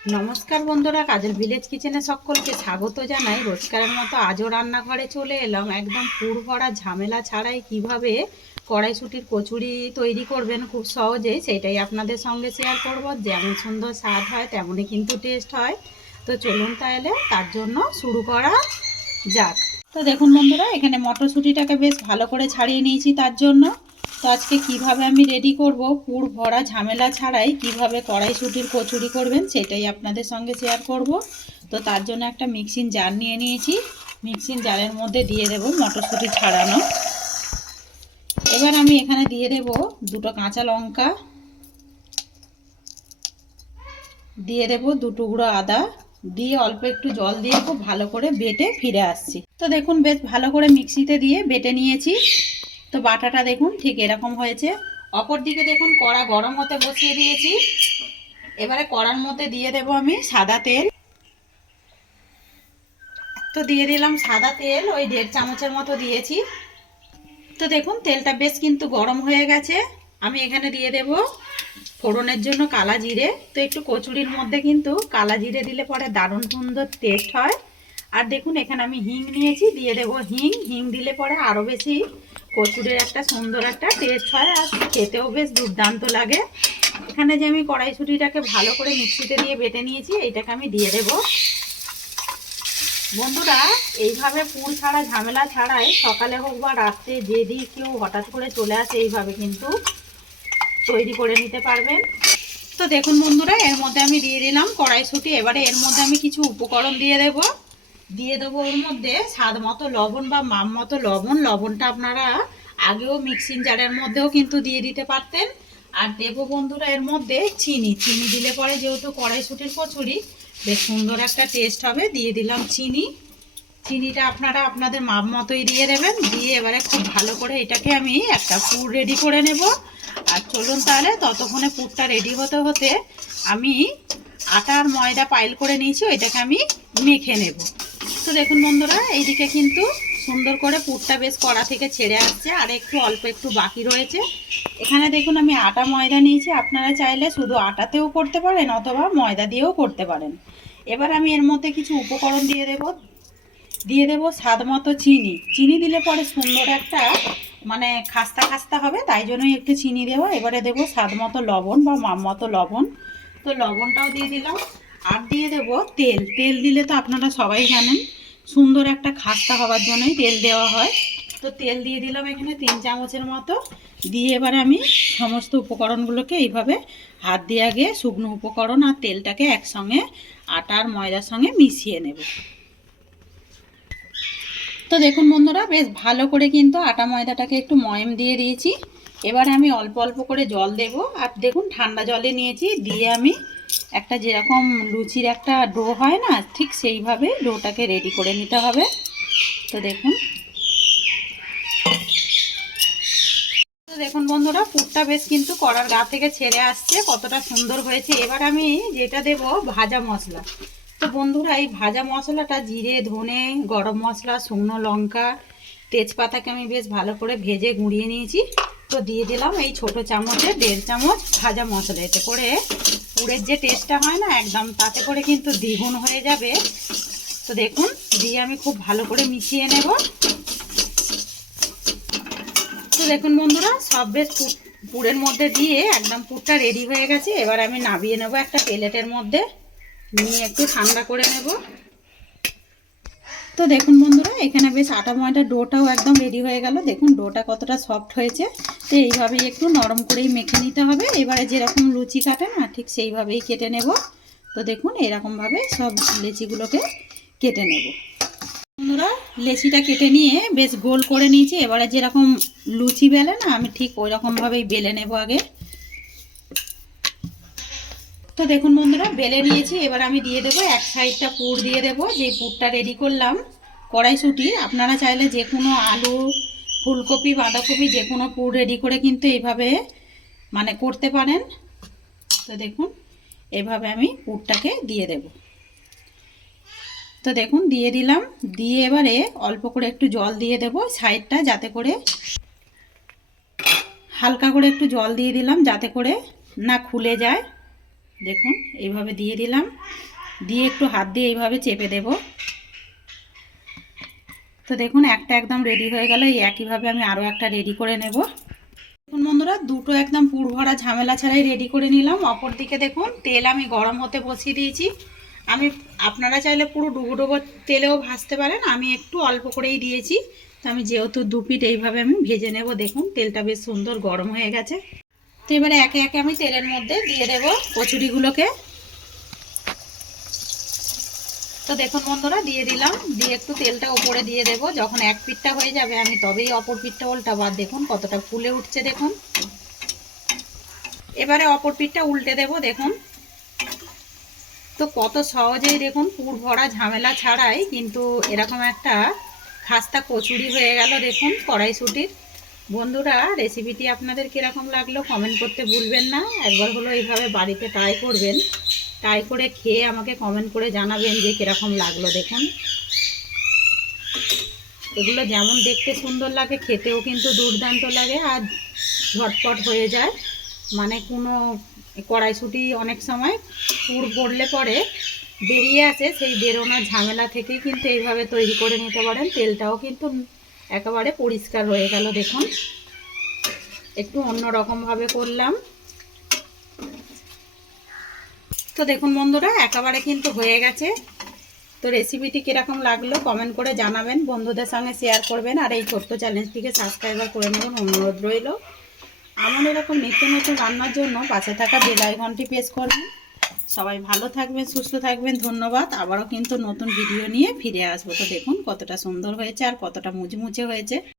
নমস্কার বন্ধুরা, কাজল ভিলেজ কিচেনে সকলকে স্বাগত জানাই। রোজকারের মতো আজও রান্নাঘরে চলে এলাম। একদম পুর ভরা ঝামেলা ছাড়াই কিভাবে কড়াইশুঁটির কচুরি তৈরি করবেন খুব সহজেই, সেটাই আপনাদের সঙ্গে শেয়ার করব। যেমন সুন্দর স্বাদ হয় তেমনই কিন্তু টেস্ট হয়। তো চলুন তাহলে তার জন্য শুরু করা যাক। তো দেখুন বন্ধুরা, এখানে মটরশুঁটিটাকে বেশ ভালো করে ছাড়িয়ে নিয়েছি তার জন্য। তো আজকে কিভাবে আমি রেডি করব পুর ভরা ঝামেলা ছাড়াই কিভাবে কড়াইশুঁটির কচুরি করবেন সেটাই আপনাদের সঙ্গে শেয়ার করব। তো তার জন্য একটা মিক্সিং জার নিয়ে নিয়েছি। মিক্সিং জারের মধ্যে দিয়ে দেব মটরশুঁটি ছাড়ানো। এবার আমি এখানে দিয়ে দেব দুটো কাঁচা লঙ্কা, দিয়ে দেব দু টুকরো আদা, দিয়ে অল্প একটু জল দিয়ে খুব ভালো করে বেটে ফিরে আসছি। তো দেখুন বেশ ভালো করে মিক্সিতে দিয়ে বেটে নিয়েছি। তো বাটাটা দেখুন ঠিক এরকম হয়েছে। অপর দিকে দেখুন কড়া গরম হতে বসিয়ে দিয়েছি। এবারে কড়ার মধ্যে দিয়ে দেব আমি সাদা তেল। তো দিয়ে দিলাম সাদা তেল, ওই 1.5 চামচের মতো দিয়েছি। তো দেখুন তেলটা বেশ কিন্তু গরম হয়ে গেছে। আমি এখানে দিয়ে দেব ফোড়নের জন্য কালা জিরে। তো একটু কচুরির মধ্যে কিন্তু কালা জিরে দিলে পরে দারুণ সুন্দর টেস্ট হয়। আর দেখুন এখানে আমি হিং নিয়েছি, দিয়ে দেব হিং। হিং দিলে পরে আরও বেশি কচুরির একটা সুন্দর একটা টেস্ট হয়, আর খেতেও বেশ দুর্দান্ত লাগে। এখানে যে আমি কড়াইশুঁটিটাকে ভালো করে মিক্সিতে দিয়ে বেটে নিয়েছি, এইটাকে আমি দিয়ে দেব। বন্ধুরা, এইভাবে পুর ছাড়া ঝামেলা ছাড়াই সকালে হোক বা রাত্রে যদি কেউ হঠাৎ করে চলে আসে, এইভাবে কিন্তু তৈরি করে নিতে পারবেন। তো দেখুন বন্ধুরা, এর মধ্যে আমি দিয়ে দিলাম কড়াইশুঁটি। এবারে এর মধ্যে আমি কিছু উপকরণ দিয়ে দেবো। ওর মধ্যে স্বাদ মতো লবণ বা মাপ মতো লবণ। লবণটা আপনারা আগেও মিক্সিং জারের মধ্যেও কিন্তু দিয়ে দিতে পারতেন। আর দেবো বন্ধুরা এর মধ্যে চিনি। চিনি দিলে পরে যেহেতু কড়াইশুঁটির কচুরি বেশ সুন্দর একটা টেস্ট হবে, দিয়ে দিলাম চিনি। চিনিটা আপনারা আপনাদের মাপ মতোই দিয়ে দেবেন। দিয়ে এবারে খুব ভালো করে এটাকে আমি একটা পুর রেডি করে নেব। আর চলুন তাহলে ততক্ষণে পুরটা রেডি হতে হতে আমি আটা আর ময়দা পাইল করে নিয়েছি, ওইটাকে আমি মেখে নেব। তো দেখুন বন্ধুরা, এইদিকে কিন্তু সুন্দর করে পুরটা বেশ কড়া থেকে ছেড়ে আসছে, আর একটু অল্প একটু বাকি রয়েছে। এখানে দেখুন আমি আটা ময়দা নিয়েছি। আপনারা চাইলে শুধু আটাতেও করতে পারেন অথবা ময়দা দিয়েও করতে পারেন। এবার আমি এর মধ্যে কিছু উপকরণ দিয়ে দেব স্বাদ মতো চিনি। চিনি দিলে পরে সুন্দর একটা মানে খাস্তা খাস্তা হবে, তাই জন্যই একটু চিনি দেবো। এবারে দেবো স্বাদ মতো লবণ বা মাপ মতো লবণ। তো লবণটাও দিয়ে দিলাম। আর দিয়ে দেবো তেল। তেল দিলে তো আপনারা সবাই জানেন সুন্দর একটা খাস্তা হওয়ার জন্যই তেল দেওয়া হয়। তো তেল দিয়ে দিলাম এখানে 3 চামচের মতো। দিয়ে এবারে আমি সমস্ত উপকরণগুলোকে এইভাবে হাত দিয়ে আগে শুকনো উপকরণ আর তেলটাকে একসঙ্গে আটা আর ময়দার সঙ্গে মিশিয়ে নেব। তো দেখুন বন্ধুরা, বেশ ভালো করে কিন্তু আটা ময়দাটাকে একটু ময়ম দিয়ে দিয়েছি। এবারে আমি অল্প অল্প করে জল দেব। আর দেখুন ঠান্ডা জলে নিয়েছি, দিয়ে আমি একটা যেরকম লুচির একটা ডো হয় না, ঠিক সেইভাবে ডোটাকে রেডি করে নিতে হবে। তো দেখুন দেখুন বন্ধুরা, পুরটা বেশ কিন্তু কড়ার গা থেকে ছেড়ে আসছে, কতটা সুন্দর হয়েছে। এবার আমি যেটা দেব ভাজা মশলা। তো বন্ধুরা, এই ভাজা মশলাটা জিরে, ধনে, গরম মশলা, শুকনো লঙ্কা, তেজপাতাকে আমি বেশ ভালো করে ভেজে গুঁড়িয়ে নিয়েছি। তো দিয়ে দিলাম এই ছোট চামচে 1.5 চামচ ভাজা মশলা। এতে করে পুরের যে টেস্টটা হয় না একদম, তাতে করে কিন্তু দ্বিগুণ হয়ে যাবে। তো দেখুন, দিয়ে আমি খুব ভালো করে মিশিয়ে নেব। তো দেখুন বন্ধুরা, সব বেশ পুরের মধ্যে দিয়ে একদম পুরটা রেডি হয়ে গেছে। এবার আমি নামিয়ে নেব একটা প্লেটের মধ্যে, নিয়ে একটু ঠান্ডা করে নেব। তো দেখুন বন্ধুরা, এখানে বেশ আটা ময়দার ডোটাও একদম রেডি হয়ে গেল। দেখুন ডোটা কতটা সফট হয়েছে। তো এইভাবেই একটু নরম করেই মেখে নিতে হবে। এবারে যেরকম লুচি কাটে না, ঠিক সেইভাবেই কেটে নেব। তো দেখুন এরকমভাবে সব লেচিগুলোকে কেটে নেব। বন্ধুরা, লেচিটা কেটে নিয়ে বেশ গোল করে নিয়েছি। এবারে যেরকম লুচি বেলে না, আমি ঠিক ওই রকমভাবেই বেলে নেব আগে। তো দেখুন বন্ধুরা, বেলে নিয়েছি। এবার আমি দিয়ে দেবো এক সাইডটা পুর দিয়ে দেবো, যে পুরটা রেডি করলাম কড়াইশুঁটি। আপনারা চাইলে যে কোনো আলু, ফুলকপি, বাঁধাকপি যে কোনো পুর রেডি করে কিন্তু এইভাবে মানে করতে পারেন। তো দেখুন এভাবে আমি পুরটাকে দিয়ে দেব। তো দেখুন দিয়ে দিলাম। দিয়ে এবারে অল্প করে একটু জল দিয়ে দেব সাইডটা, যাতে করে হালকা করে একটু জল দিয়ে দিলাম যাতে করে না খুলে যায়। দেখুন এইভাবে দিয়ে দিলাম, দিয়ে একটু হাত দিয়ে এইভাবে চেপে দেব। তো দেখুন একটা একদম রেডি হয়ে গেল। এই একইভাবে আমি আরও একটা রেডি করে নেব। দেখুন বন্ধুরা, দুটো একদম পুর ভরা ঝামেলা ছাড়াই রেডি করে নিলাম। অপর দিকে দেখুন তেল আমি গরম হতে বসিয়ে দিয়েছি। আপনারা চাইলে পুরো ডুবো ডুবো তেলেও ভাজতে পারেন, আমি একটু অল্প করেই দিয়েছি। তো আমি যেহেতু দু পিঠ এইভাবে আমি ভেজে নেব। দেখুন তেলটা বেশ সুন্দর গরম হয়ে গেছে। তো এবারে একে একে আমি তেলের মধ্যে দিয়ে দেব কচুরিগুলোকে। তো দেখুন বন্ধুরা, দিয়ে দিলাম, দিয়ে একটু তেলটা ওপরে দিয়ে দেব। যখন এক পিঠটা হয়ে যাবে আমি তবেই অপর পিঠটা উল্টাবো। আর দেখুন কতটা ফুলে উঠছে দেখুন। এবারে অপর পিঠটা উল্টে দেব। দেখুন তো কত সহজেই দেখুন পুর ভরা ঝামেলা ছাড়াই কিন্তু এরকম একটা খাস্তা কচুরি হয়ে গেল দেখুন কড়াইশুঁটির। বন্ধুরা, রেসিপিটি আপনাদের কীরকম লাগলো কমেন্ট করতে ভুলবেন না। একবার হলো এইভাবে বাড়িতে ট্রাই করবেন, ট্রাই করে খেয়ে আমাকে কমেন্ট করে জানাবেন যে কীরকম লাগলো। দেখুন এগুলো যেমন দেখতে সুন্দর লাগে, খেতেও কিন্তু দুর্দান্ত লাগে আর ঝটপট হয়ে যায়। মানে কোনো কড়াইশুঁটি অনেক সময় পুর পড়লে পরে বেরিয়ে আসে, সেই বেরোনোর ঝামেলা থেকেই কিন্তু এইভাবে তৈরি করে নিতে পারেন। তেলটাও কিন্তু একেবারে পরিষ্কার হয়ে গেল। দেখুন একটু অন্য রকমভাবে করলাম। তো দেখুন বন্ধুরা, একেবারে কিন্তু হয়ে গেছে। তো রেসিপিটি কীরকম লাগলো কমেন্ট করে জানাবেন, বন্ধুদের সঙ্গে শেয়ার করবেন আর এই ছোট্ট চ্যানেলটিকে সাবস্ক্রাইব করে নেবেন অনুরোধ রইল। আমার এরকম নিত্য নতুন রান্নার জন্য পাশে থাকা বেল আইকনটি প্রেস করবেন। সবাই ভালো থাকবেন, সুস্থ থাকবেন। ধন্যবাদ। আবারও কিন্তু নতুন ভিডিও নিয়ে ফিরে আসবো। তো দেখুন কতটা সুন্দর হয়েছে আর কতটা মুচমুচে হয়েছে।